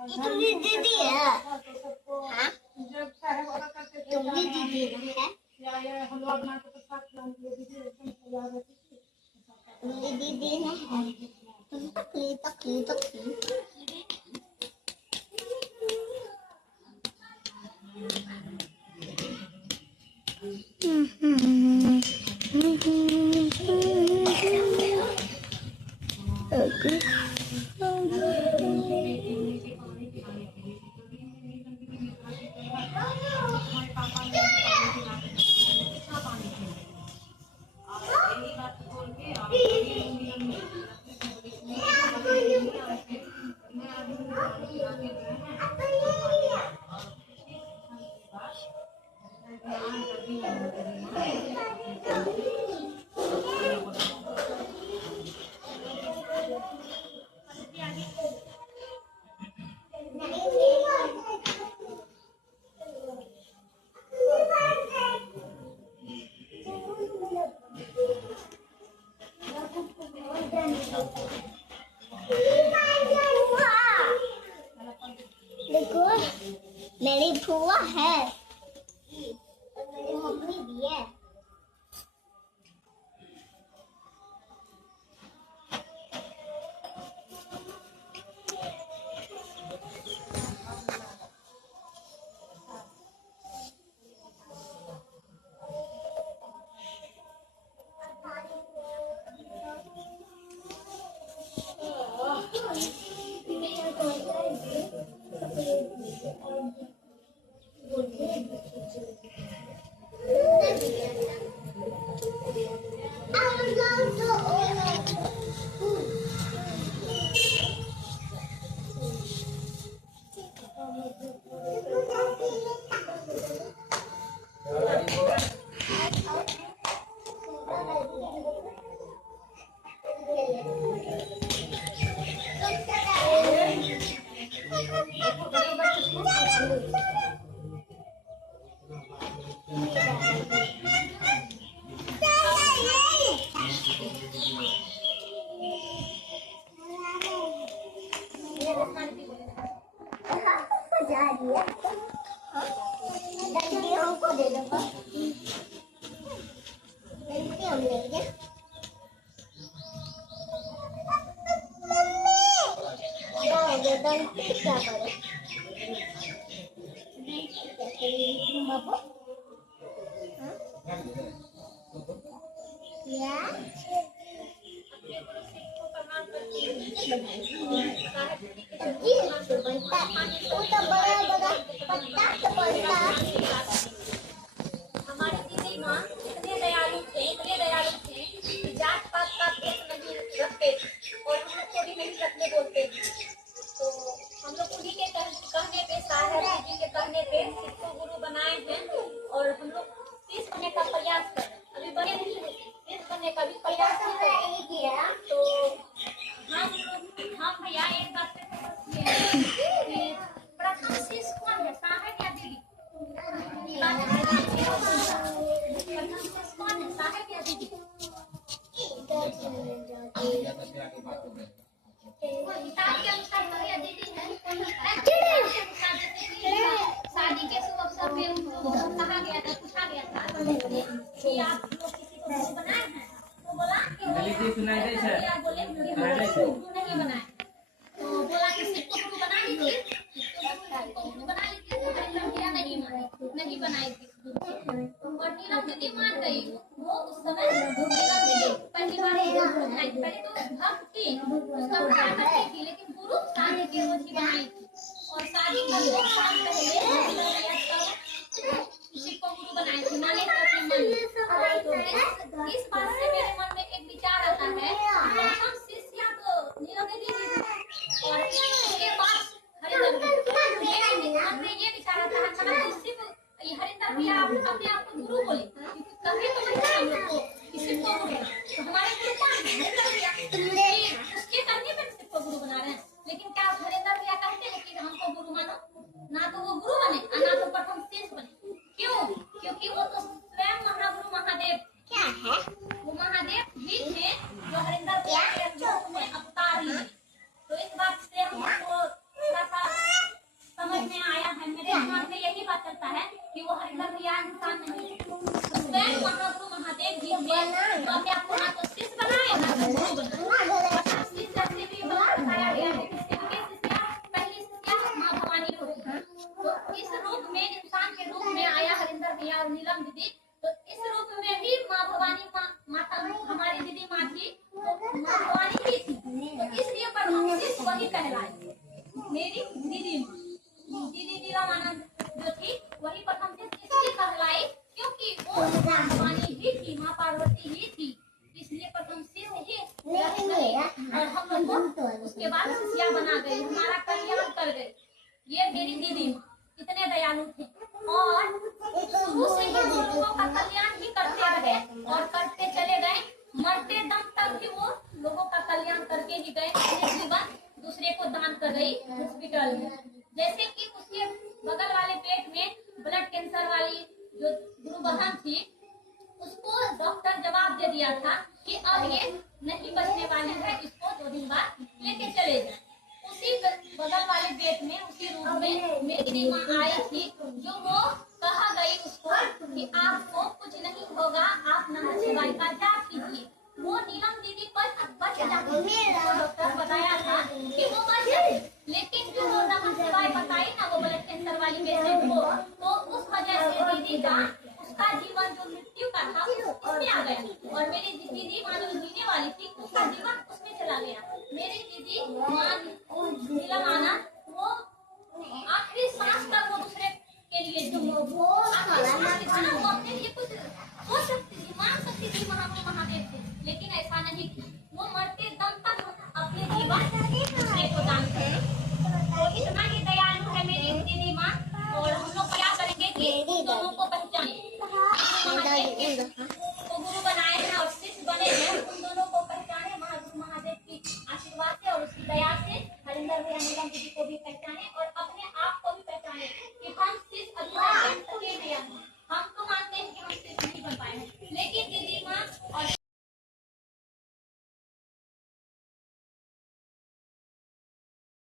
तुम्हारी दीदी है? हाँ? तुम्हारी दीदी है? तुम्हारी दीदी है? तकली देखो मेरी फुआ है, मेरी मम्मी भी है। क्या करें? बाबू क्या हमारी दीदी माँ इतने दयालु थे कि जात पात का भेद नहीं रखते और हम लोग को भी नहीं रखने बोलते। तो हम लोग उन्हीं के कहने पे, साहब जी के कहने पे सिक्खों गुरु बनाए हैं और हम लोग 30 बनने का प्रयास कर रहे हैं। अभी बने नहीं है, 30 बनने का भी प्रयास कर रहे हैं। तो हम भैया एक बात पे फोकस किए हैं कि प्रथम शिष्य कौन है, साहब या दीदी? शादी के शुभ अवसर पे उनको कहा गया था, पूछा गया था कि आप लोग किसी को गुरु बनाए हैं? तो बोला कि बोले कि गुरु नहीं बनाए। तो बोला कि सिर्फ गुरु बना लीजिए, गुरु बना लीजिए। तो लड़कियां नहीं मानी, नहीं बनाई थी और नीलम दीदी मान गई। वो उस समय नीलम दीदी पहली बार ये गुरु बनाई थी। पहले तो भक्त थी, उसका पूजा करती थी, लेकिन गुरु शादी की रोज ही बनाई थी। और शादी का 2 साल पहले शिव को गुरु बनाई थी, माने तो अपने मन में। तो इस बात से मेरे मन में एक विचार आता है कि हम शिष्या तो नीलम दीदी और उसके बाद हरिंदर मन में ये विचार आता है कि शिव हरिंदर भैया अपने आप को गुरु बोले, कभी तो नहीं हम लोग को शिव को गुरु, तो हमारे गुरु कौन है? हरिंदर भैया। उसके करने पर शिव को गुरु बना रहे हैं, लेकिन क्या हरिंदर भैया कहते हैं कि हमको गुरु मानो? ना तो वो गुरु बने और ना तो प्रथम शिष्य बने। क्यों? क्योंकि वो तो स्वयं महागुरु महादेव क्या है? वो महादेव भी थे जो हरिंदर भैया के रूप में अवतार लिए। तो इस बात से हमको थोड़ा सा समझ में आया है, मेरे दिमाग में यही बात चलता है कि वो हरिंदर भैया इंसान नहीं, स्वयं महागुरु महादेव जी थे जो अपने आप को ना तो शिष्य बनाए ना तो गुरु बनाए। शिष्य जैसे भी बताया गया है कि शिव के शिष्या पहली शिष्या माँ भवानी होती है। तो इस रूप में इंसान के रूप में आया हरिंदर भैया और नीलम दीदी। तो इस रूप में भी माँ भवानी माता हमारी दीदी माँ थी, तो माँ भवानी ही थी, तो इसलिए प्रथम शिष्य वही कहलाए। मेरी दीदी नीलम आनंद जो थी वही प्रथम शिष्य इसलिए कहलाई क्योंकि वो माँ भवानी भी थी, माँ पार्वती ही थी, इसलिए प्रथम शिष्य ही और हम लोग को उसके बाद शिष्या बना गई, हमारा कल्याण कर गई। ये मेरी दीदी इतने दयालु थे और शुरू से ही वो लोगों का कल्याण ही करते रहे और करते चले गए, मरते दम तक भी वो लोगों का कल्याण करके ही गए। अपने जीवन दूसरे को दान कर गई हॉस्पिटल में। जैसे कि उसके बगल वाले पेट में ब्लड कैंसर वाली जो गुरु बहन थी, उसको डॉक्टर जवाब दे दिया था कि अब ये नहीं बचने वाली है, इसको 2 दिन बाद लेके चले जाए। उसी बगल वाले पेट में उसी रूप में मेरी माँ आई थी, जो वो कहा गई उसको कि आपको कुछ नहीं होगा, आप नमः शिवाय का जाप कीजिए। वो नीलम दीदी पर बच जाती, डॉक्टर बताया था कि वो बच जाए, लेकिन जो वो नमः शिवाय बताई ना वो ब्लड कैंसर वाली पेशेंट को, तो उस वजह से दीदी का उसका जीवन जो मृत्यु का था इसमें आ गया और मेरी दीदी माँ जो जीने वाली थी उसका जीवन उसमें चला गया। मेरी दीदी माँ नीलम आनंद वो आखिरी सांस तक वो दूसरे के लिए जो आखिरी सांस था ना, वो अपने लिए कुछ हो सकती थी, मान सकती थी महादेव थे, लेकिन ऐसा नहीं थी। वो मरते दम तक अपने जीवन दूसरे को दान करे। तो इतना ही दयालु है मेरी दीदी माँ। और हम लोग क्या करेंगे कि दोनों को पहचाने।